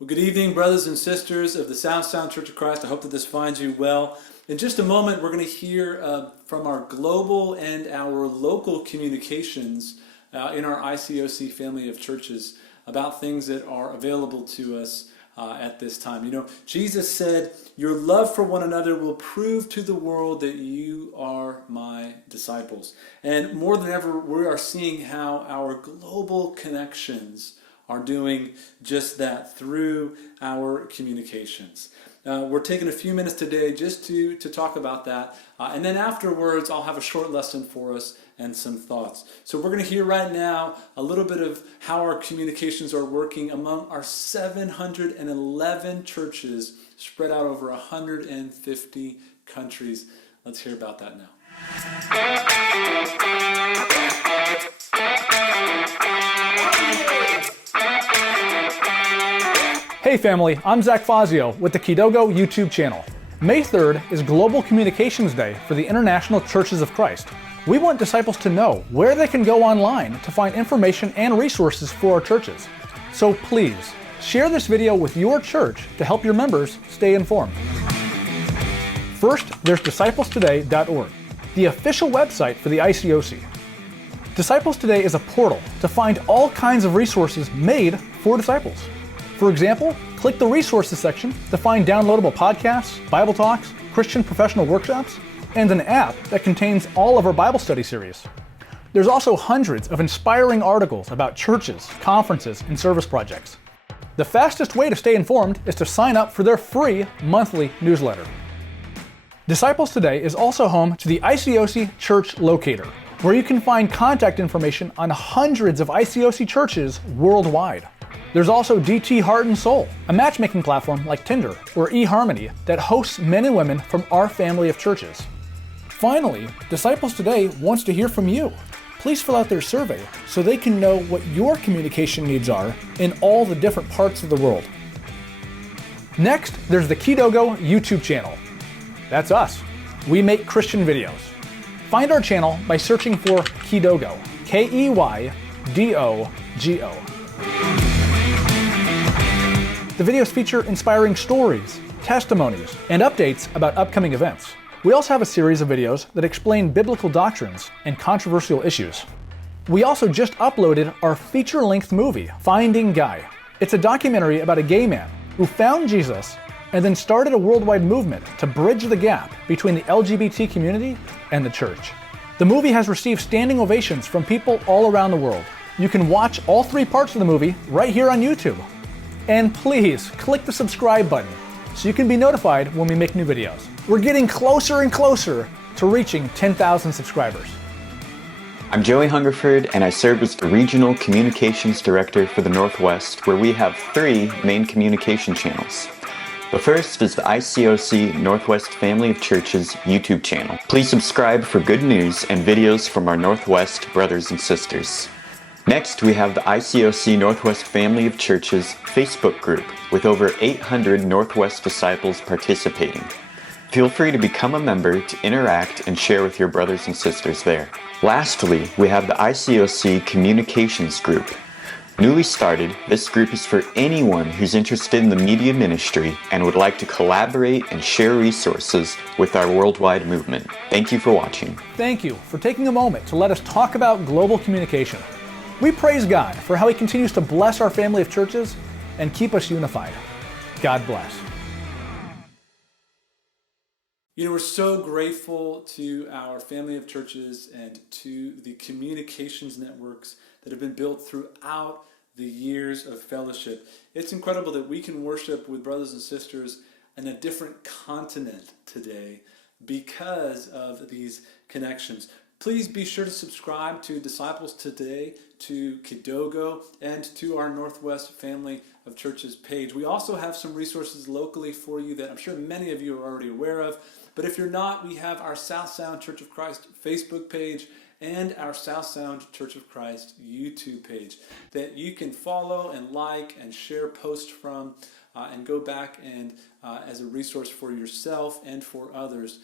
Well, good evening, brothers and sisters of the South Church of Christ. I hope that this finds you well. In just a moment, we're going to hear from our global and our local communications in our ICOC family of churches about things that are available to us at this time. You know, Jesus said, "Your love for one another will prove to the world that you are my disciples." And more than ever, we are seeing how our global connections are doing just that through our communications. We're taking a few minutes today just to talk about that. And then afterwards, I'll have a short lesson for us and some thoughts. So we're going to hear right now a little bit of how our communications are working among our 711 churches spread out over 150 countries. Let's hear about that now. Hey family, I'm Zach Fazio with the Kidogo YouTube channel. May 3rd is Global Communications Day for the International Churches of Christ. We want disciples to know where they can go online to find information and resources for our churches. So please, share this video with your church to help your members stay informed. First, there's disciplestoday.org, the official website for the ICOC. Disciples Today is a portal to find all kinds of resources made for disciples. For example, click the resources section to find downloadable podcasts, Bible talks, Christian professional workshops, and an app that contains all of our Bible study series. There's also hundreds of inspiring articles about churches, conferences, and service projects. The fastest way to stay informed is to sign up for their free monthly newsletter. Disciples Today is also home to the ICOC Church Locator, where you can find contact information on hundreds of ICOC churches worldwide. There's also DT Heart and Soul, a matchmaking platform like Tinder or eHarmony that hosts men and women from our family of churches. Finally, Disciples Today wants to hear from you. Please fill out their survey so they can know what your communication needs are in all the different parts of the world. Next, there's the Kidogo YouTube channel. That's us. We make Christian videos. Find our channel by searching for Kidogo, Keydogo. The videos feature inspiring stories, testimonies, and updates about upcoming events. We also have a series of videos that explain biblical doctrines and controversial issues. We also just uploaded our feature-length movie, Finding Guy. It's a documentary about a gay man who found Jesus and then started a worldwide movement to bridge the gap between the LGBT community and the church. The movie has received standing ovations from people all around the world. You can watch all 3 parts of the movie right here on YouTube. And please click the subscribe button so you can be notified when we make new videos. We're getting closer and closer to reaching 10,000 subscribers. I'm Joey Hungerford, and I serve as the Regional Communications Director for the Northwest, where we have 3 main communication channels. The first is the ICOC Northwest Family of Churches YouTube channel. Please subscribe for good news and videos from our Northwest brothers and sisters. Next, we have the ICOC Northwest Family of Churches Facebook group with over 800 Northwest disciples participating. Feel free to become a member to interact and share with your brothers and sisters there. Lastly, we have the ICOC Communications group. Newly started, this group is for anyone who's interested in the media ministry and would like to collaborate and share resources with our worldwide movement. Thank you for watching. Thank you for taking a moment to let us talk about global communication. We praise God for how He continues to bless our family of churches and keep us unified. God bless. You know, we're so grateful to our family of churches and to the communications networks that have been built throughout the years of fellowship. It's incredible that we can worship with brothers and sisters in a different continent today because of these connections. Please be sure to subscribe to Disciples Today, to Kidogo, and to our Northwest Family of Churches page. We also have some resources locally for you that I'm sure many of you are already aware of. But if you're not, we have our South Sound Church of Christ Facebook page and our South Sound Church of Christ YouTube page that you can follow and like and share posts from and go back and as a resource for yourself and for others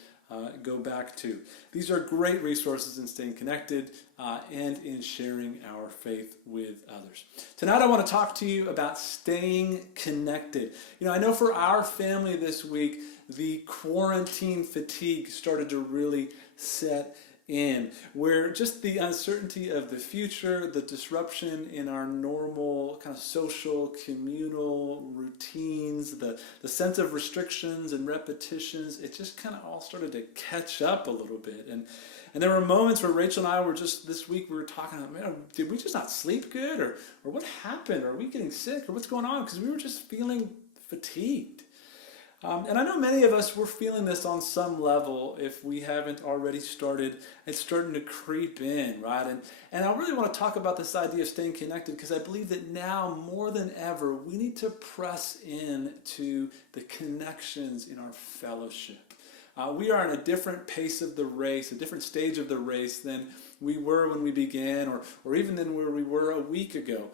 go back to. These are great resources in staying connected and in sharing our faith with others. Tonight I want to talk to you about staying connected. I know for our family this week, the quarantine fatigue started to really set in, where just the uncertainty of the future, the disruption in our normal kind of social, communal routines, the sense of restrictions and repetitions, it just kind of all started to catch up a little bit. And there were moments where Rachel and I were just, this week we were talking about, man, did we just not sleep good? Or what happened? Are we getting sick? Or what's going on? Because we were just feeling fatigued. And I know many of us were feeling this on some level if we haven't already started. It's starting to creep in, right? And I really want to talk about this idea of staying connected because I believe that now more than ever, we need to press in to the connections in our fellowship. We are in a different pace of the race, a different stage of the race than we were when we began or even than where we were a week ago.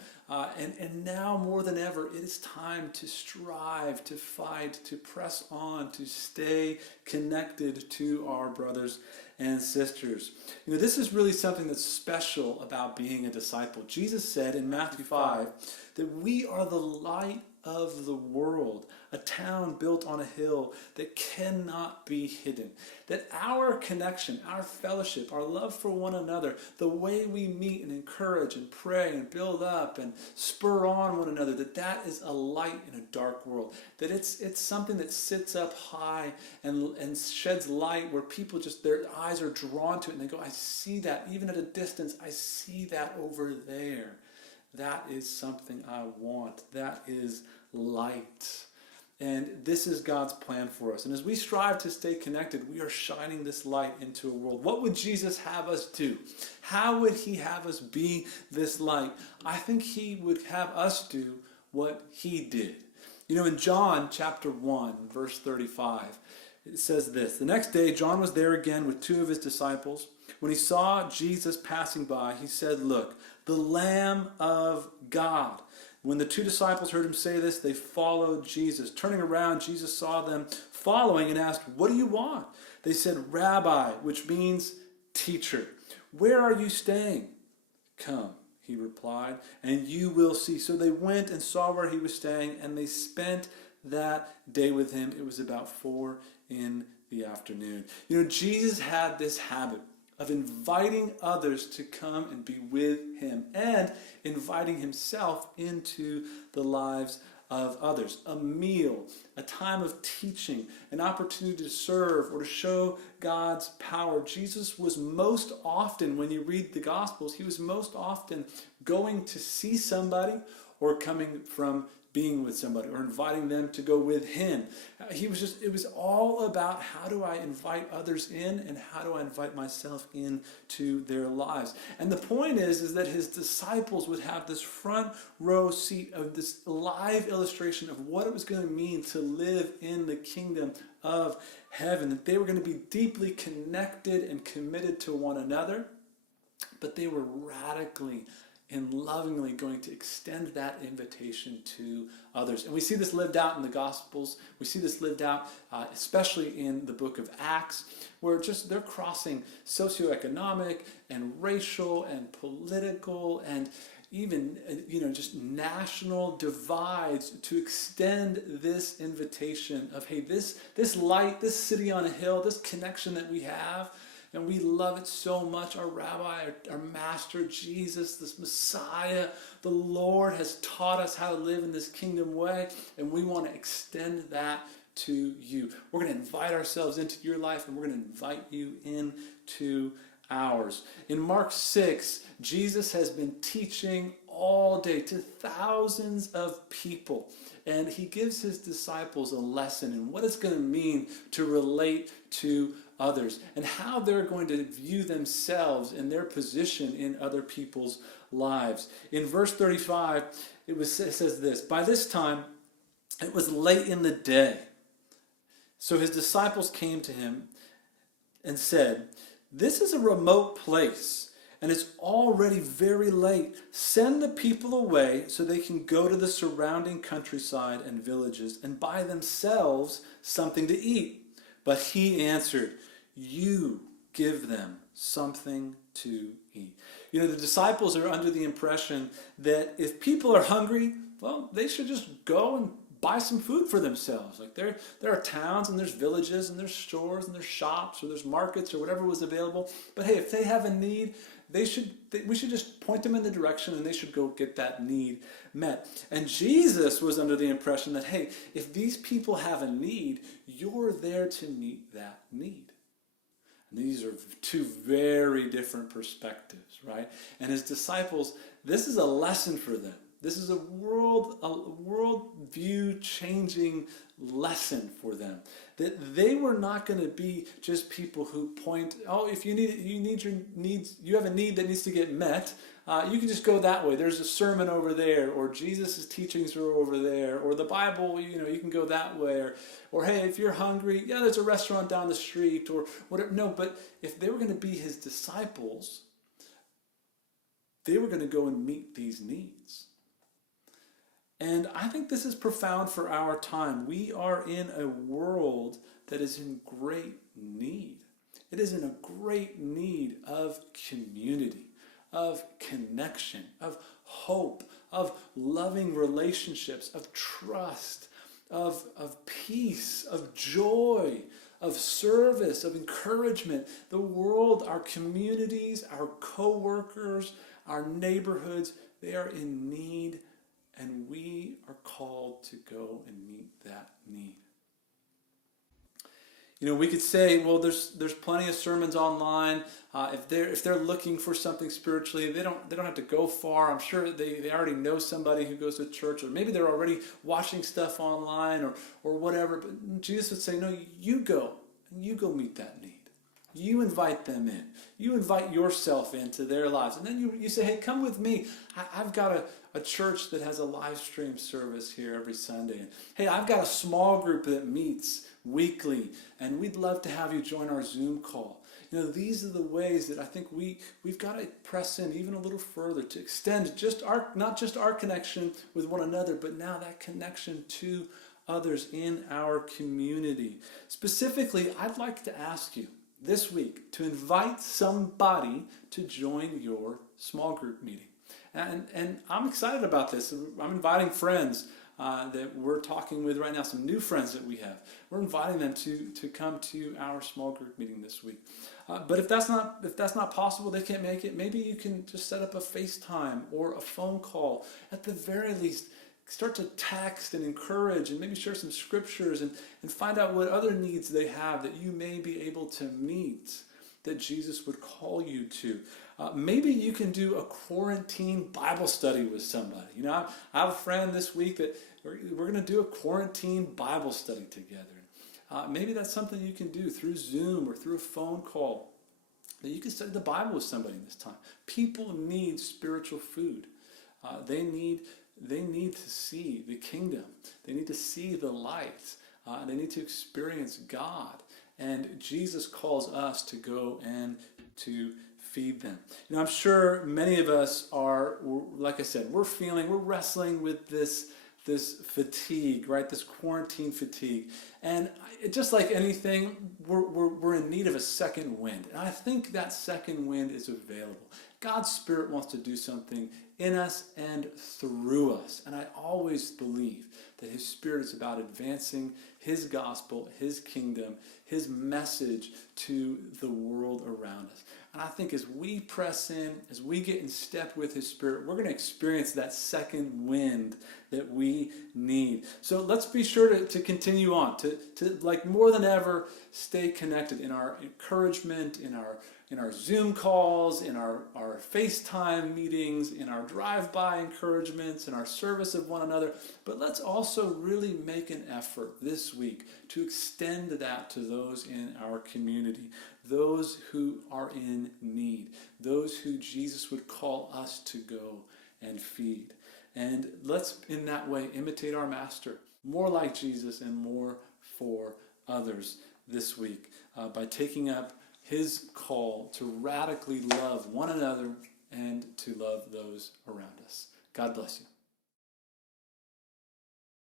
And now more than ever, it is time to strive, to fight, to press on, to stay connected to our brothers and sisters. This is really something that's special about being a disciple. Jesus said in Matthew 5 that we are the light of the world, a town built on a hill that cannot be hidden. That our connection, our fellowship, our love for one another, the way we meet and encourage and pray and build up and spur on one another, that is a light in a dark world. That it's something that sits up high and sheds light where people just, their eyes are drawn to it and they go, I see that, even at a distance, I see that over there. That is something I want. That is light. And this is God's plan for us. And as we strive to stay connected, we are shining this light into a world. What would Jesus have us do? How would he have us be this light? I think he would have us do what he did. In John chapter 1, verse 35, it says this: the next day, John was there again with two of his disciples. When he saw Jesus passing by, he said, look, the Lamb of God. When the two disciples heard him say this, they followed Jesus. Turning around, Jesus saw them following and asked, what do you want? They said, Rabbi, which means teacher. Where are you staying? Come, he replied, and you will see. So they went and saw where he was staying, and they spent that day with him. It was about 4 in the afternoon. Jesus had this habit of inviting others to come and be with him and inviting himself into the lives of others. A meal, a time of teaching, an opportunity to serve or to show God's power. Jesus was most often, when you read the Gospels, he was most often going to see somebody or coming from being with somebody or inviting them to go with him. It was all about how do I invite others in and how do I invite myself into their lives. And the point is that his disciples would have this front row seat of this live illustration of what it was going to mean to live in the kingdom of heaven, that they were going to be deeply connected and committed to one another, but they were radically and lovingly going to extend that invitation to others. And we see this lived out in the Gospels. We see this lived out especially in the book of Acts, where they're crossing socioeconomic and racial and political and even just national divides to extend this invitation of, hey, this light, this city on a hill, this connection that we have, and we love it so much. Our rabbi, our master, Jesus, this Messiah, the Lord has taught us how to live in this kingdom way, and we want to extend that to you. We're going to invite ourselves into your life, and we're going to invite you into ours. In Mark 6, Jesus has been teaching all day to thousands of people, and he gives his disciples a lesson in what it's going to mean to relate to others and how they're going to view themselves and their position in other people's lives. In verse 35, it says this: by this time, it was late in the day. So his disciples came to him and said, this is a remote place, and it's already very late. Send the people away so they can go to the surrounding countryside and villages and buy themselves something to eat. But he answered, you give them something to eat. You know, the disciples are under the impression that if people are hungry, well, they should just go and buy some food for themselves. Like there are towns and there's villages and there's stores and there's shops or there's markets or whatever was available. But hey, if they have a need, we should just point them in the direction and they should go get that need met. And Jesus was under the impression that, hey, if these people have a need, you're there to meet that need. And these are two very different perspectives, right? And his disciples, this is a lesson for them. This is a worldview changing lesson for them. That they were not going to be just people who point, oh, if you have a need that needs to get met, you can just go that way. There's a sermon over there, or Jesus' teachings are over there, or the Bible, you can go that way, or hey, if you're hungry, yeah, there's a restaurant down the street, or whatever. No, but if they were going to be his disciples, they were going to go and meet these needs. And I think this is profound for our time. We are in a world that is in great need. It is in a great need of community, of connection, of hope, of loving relationships, of trust, of peace, of joy, of service, of encouragement. The world, our communities, our co-workers, our neighborhoods, they are in need. And we are called to go and meet that need. We could say, well, there's plenty of sermons online. If they're looking for something spiritually, they don't have to go far. I'm sure they already know somebody who goes to church, or maybe they're already watching stuff online or whatever. But Jesus would say, no, you go meet that need. You invite them in. You invite yourself into their lives. And then you say, hey, come with me. I've got a church that has a live stream service here every Sunday. And hey, I've got a small group that meets weekly, and we'd love to have you join our Zoom call. These are the ways that I think we've got to press in even a little further to extend not just our connection with one another, but now that connection to others in our community. Specifically, I'd like to ask you this week to invite somebody to join your small group meeting. And I'm excited about this. I'm inviting friends that we're talking with right now, some new friends that we have. We're inviting them to come to our small group meeting this week. But if that's not possible, they can't make it, maybe you can just set up a FaceTime or a phone call. At the very least, start to text and encourage and maybe share some scriptures and find out what other needs they have that you may be able to meet, that Jesus would call you to. Maybe you can do a quarantine Bible study with somebody. I have a friend this week that we're going to do a quarantine Bible study together. Maybe that's something you can do through Zoom or through a phone call, that you can study the Bible with somebody this time. People need spiritual food. They need to see the kingdom. They need to see the light. They need to experience God. And Jesus calls us to go and to feed them. I'm sure many of us are, like I said, we're wrestling with this fatigue, right? This quarantine fatigue. And just like anything, we're in need of a second wind. And I think that second wind is available. God's Spirit wants to do something in us and through us. And I always believe that His Spirit is about advancing His gospel, His kingdom, His message to the world around us. And I think as we press in, as we get in step with His Spirit, we're going to experience that second wind that we need. So let's be sure to continue on, to like more than ever, stay connected in our encouragement, in our Zoom calls, in our FaceTime meetings, in our drive-by encouragements, in our service of one another. But let's also really make an effort this week to extend that to those in our community, those who are in need, those who Jesus would call us to go and feed. And let's, in that way, imitate our Master, more like Jesus and more for others this week by taking up His call to radically love one another and to love those around us. God bless you.